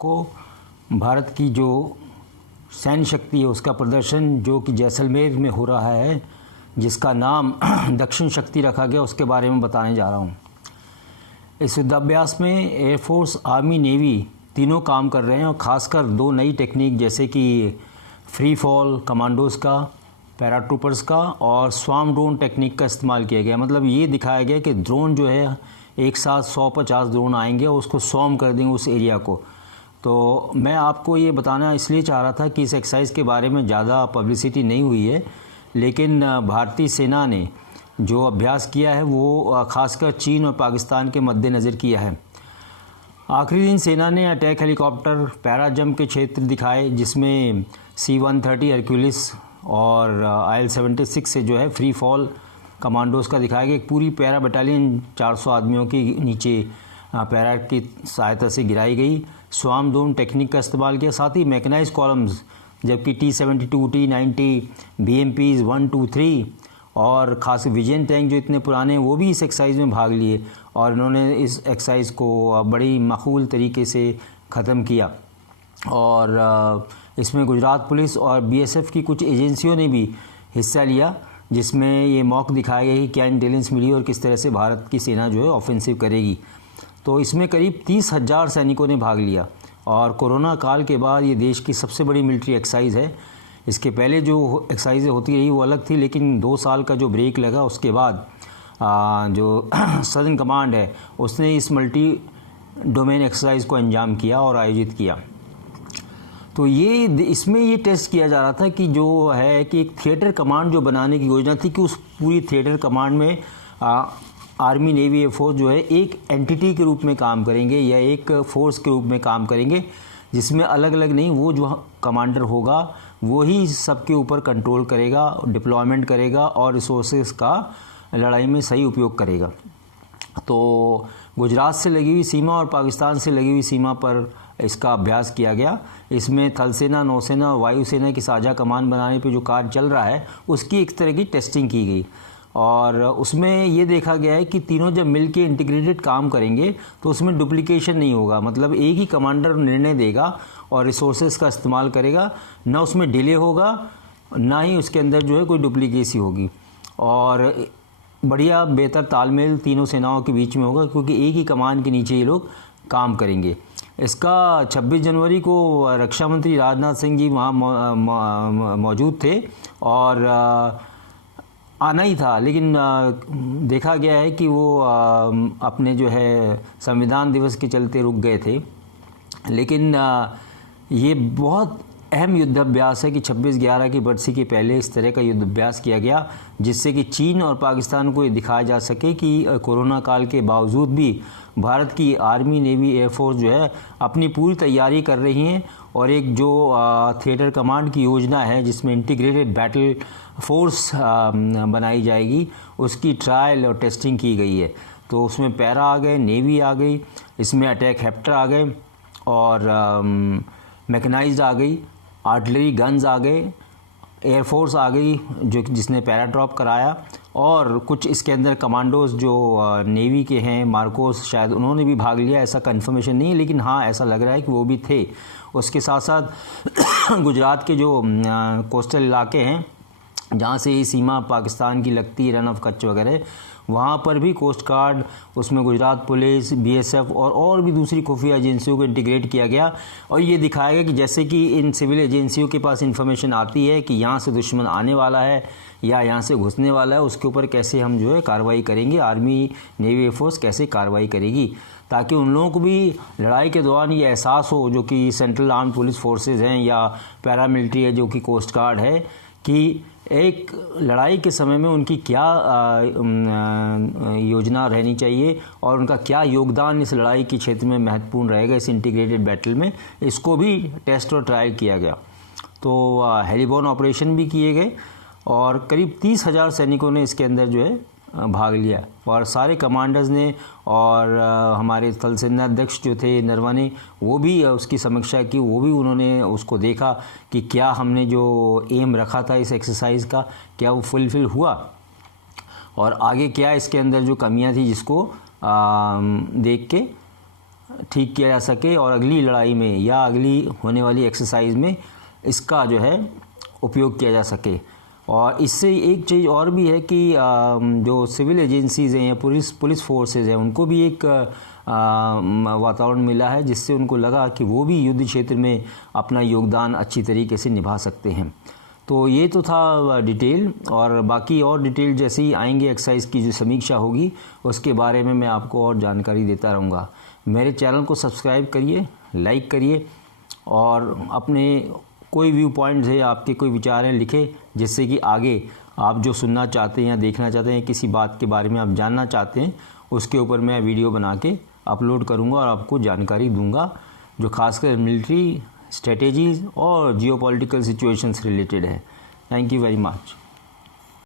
को भारत की जो सैन्य शक्ति है उसका प्रदर्शन जो कि जैसलमेर में हो रहा है, जिसका नाम दक्षिण शक्ति रखा गया, उसके बारे में बताने जा रहा हूँ। इस युद्धाभ्यास में एयरफोर्स, आर्मी, नेवी तीनों काम कर रहे हैं और ख़ासकर दो नई टेक्निक जैसे कि फ्री फॉल कमांडोज़ का, पैराट्रूपर्स का और स्वार्म ड्रोन टेक्निक का इस्तेमाल किया गया। मतलब ये दिखाया गया कि ड्रोन जो है एक साथ 150 ड्रोन आएंगे और उसको स्वार्म कर देंगे उस एरिया को। तो मैं आपको ये बताना इसलिए चाह रहा था कि इस एक्सरसाइज के बारे में ज़्यादा पब्लिसिटी नहीं हुई है, लेकिन भारतीय सेना ने जो अभ्यास किया है वो खासकर चीन और पाकिस्तान के मद्देनज़र किया है। आखिरी दिन सेना ने अटैक हेलीकॉप्टर पैराजम्प के क्षेत्र दिखाए, जिसमें C-130 हरक्यूलिस और IL-76 से जो है फ्री फॉल कमांडोज़ का दिखाया गया। एक पूरी पैरा बटालियन 400 आदमियों की नीचे पैरा की सहायता से गिराई गई। स्वार्म ड्रोन टेक्निक का इस्तेमाल किया, साथ ही मैकेनाइज्ड कॉलम्स जबकि T-72, T-90, BMPs 1, 2, 3 और ख़ास विजयन टैंक जो इतने पुराने हैं वो भी इस एक्सरसाइज में भाग लिए और इन्होंने इस एक्सरसाइज को बड़ी माकूल तरीके से ख़त्म किया। और इसमें गुजरात पुलिस और BSF की कुछ एजेंसियों ने भी हिस्सा लिया, जिसमें ये मौक़ दिखाया गया कि क्या इंटेलिजेंस मिली और किस तरह से भारत की सेना जो है ऑफेंसिव करेगी। तो इसमें करीब 30,000 सैनिकों ने भाग लिया और कोरोना काल के बाद ये देश की सबसे बड़ी मिलिट्री एक्सरसाइज है। इसके पहले जो एक्सरसाइजें होती रही वो अलग थी, लेकिन 2 साल का जो ब्रेक लगा उसके बाद जो सदर्न कमांड है उसने इस मल्टी डोमेन एक्सरसाइज को अंजाम किया और आयोजित किया। तो ये इसमें ये टेस्ट किया जा रहा था कि जो है कि एक थिएटर कमांड जो बनाने की योजना थी कि उस पूरी थिएटर कमांड में आर्मी, नेवी, एयरफोर्स जो है एक एंटिटी के रूप में काम करेंगे या एक फोर्स के रूप में काम करेंगे, जिसमें अलग अलग नहीं, वो जो कमांडर होगा वो ही सबके ऊपर कंट्रोल करेगा, डिप्लॉयमेंट करेगा और रिसोर्सेज का लड़ाई में सही उपयोग करेगा। तो गुजरात से लगी हुई सीमा और पाकिस्तान से लगी हुई सीमा पर इसका अभ्यास किया गया। इसमें थल सेना, नौसेना और वायुसेना की साझा कमान बनाने पे जो कार्य चल रहा है उसकी एक तरह की टेस्टिंग की गई और उसमें ये देखा गया है कि तीनों जब मिलके इंटीग्रेटेड काम करेंगे तो उसमें डुप्लीकेशन नहीं होगा। मतलब एक ही कमांडर निर्णय देगा और रिसोर्सेज का इस्तेमाल करेगा, ना उसमें डिले होगा ना ही उसके अंदर जो है कोई डुप्लीकेसी होगी और बढ़िया बेहतर तालमेल तीनों सेनाओं के बीच में होगा, क्योंकि एक ही कमान के नीचे ये लोग काम करेंगे। इसका 26 जनवरी को रक्षा मंत्री राजनाथ सिंह जी वहाँ मौजूद थे और आना ही था, लेकिन देखा गया है कि वो अपने जो है संविधान दिवस के चलते रुक गए थे। लेकिन ये बहुत अहम युद्धाभ्यास है कि 26/11 की बरसी के पहले इस तरह का युद्धाभ्यास किया गया, जिससे कि चीन और पाकिस्तान को ये दिखाया जा सके कि कोरोना काल के बावजूद भी भारत की आर्मी, नेवी, एयरफोर्स जो है अपनी पूरी तैयारी कर रही हैं और एक जो थिएटर कमांड की योजना है जिसमें इंटीग्रेटेड बैटल फोर्स बनाई जाएगी, उसकी ट्रायल और टेस्टिंग की गई है। तो उसमें पैरा आ गए, नेवी आ गई, इसमें अटैक हेप्टर आ गए और मैकेनाइज्ड आ गई, आर्टिलरी गन्स आ गए, एयरफोर्स आ गई जो जिसने पैराड्रॉप कराया और कुछ इसके अंदर कमांडोज जो नेवी के हैं, मार्कोस शायद उन्होंने भी भाग लिया, ऐसा कंफर्मेशन नहीं है, लेकिन हाँ ऐसा लग रहा है कि वो भी थे। उसके साथ साथ गुजरात के जो कोस्टल इलाके हैं जहाँ से ये सीमा पाकिस्तान की लगती है, रन ऑफ कच्छ वगैरह, वहाँ पर भी कोस्ट गार्ड, उसमें गुजरात पुलिस, BSF और भी दूसरी खुफिया एजेंसियों को इंटीग्रेट किया गया और ये दिखाया गया कि जैसे कि इन सिविल एजेंसियों के पास इंफॉर्मेशन आती है कि यहाँ से दुश्मन आने वाला है या यहाँ से घुसने वाला है, उसके ऊपर कैसे हम जो है कार्रवाई करेंगे, आर्मी, नेवी, एयरफोर्स कैसे कार्रवाई करेगी, ताकि उन लोगों को भी लड़ाई के दौरान ये एहसास हो, जो कि सेंट्रल आर्म्ड पुलिस फोर्सेज हैं या पैरामिलिट्री है जो कि कोस्ट गार्ड है, कि एक लड़ाई के समय में उनकी क्या योजना रहनी चाहिए और उनका क्या योगदान इस लड़ाई के क्षेत्र में महत्वपूर्ण रहेगा इस इंटीग्रेटेड बैटल में। इसको भी टेस्ट और ट्रायल किया गया। तो हेलीबॉर्न ऑपरेशन भी किए गए और करीब 30,000 सैनिकों ने इसके अंदर जो है भाग लिया और सारे कमांडर्स ने और हमारे थल सेना अध्यक्ष जो थे नरवणे, वो भी उसकी समीक्षा की, वो भी उन्होंने उसको देखा कि क्या हमने जो एम रखा था इस एक्सरसाइज का क्या वो फुलफिल हुआ और आगे क्या इसके अंदर जो कमियां थी जिसको देख के ठीक किया जा सके और अगली लड़ाई में या अगली होने वाली एक्सरसाइज में इसका जो है उपयोग किया जा सके। और इससे एक चीज़ और भी है कि जो सिविल एजेंसीज़ हैं या पुलिस फोर्सेस हैं उनको भी एक वातावरण मिला है, जिससे उनको लगा कि वो भी युद्ध क्षेत्र में अपना योगदान अच्छी तरीके से निभा सकते हैं। तो ये तो था डिटेल, और बाकी और डिटेल जैसे ही आएंगे एक्सरसाइज की जो समीक्षा होगी उसके बारे में मैं आपको और जानकारी देता रहूँगा। मेरे चैनल को सब्सक्राइब करिए, लाइक करिए, और अपने कोई व्यू पॉइंट्स है, आपके कोई विचार हैं, लिखें, जिससे कि आगे आप जो सुनना चाहते हैं या देखना चाहते हैं, किसी बात के बारे में आप जानना चाहते हैं, उसके ऊपर मैं वीडियो बना के अपलोड करूँगा और आपको जानकारी दूँगा, जो खासकर मिलिट्री स्ट्रेटेजीज़ और जियोपॉलिटिकल सिचुएशंस रिलेटेड है। Thank you very much.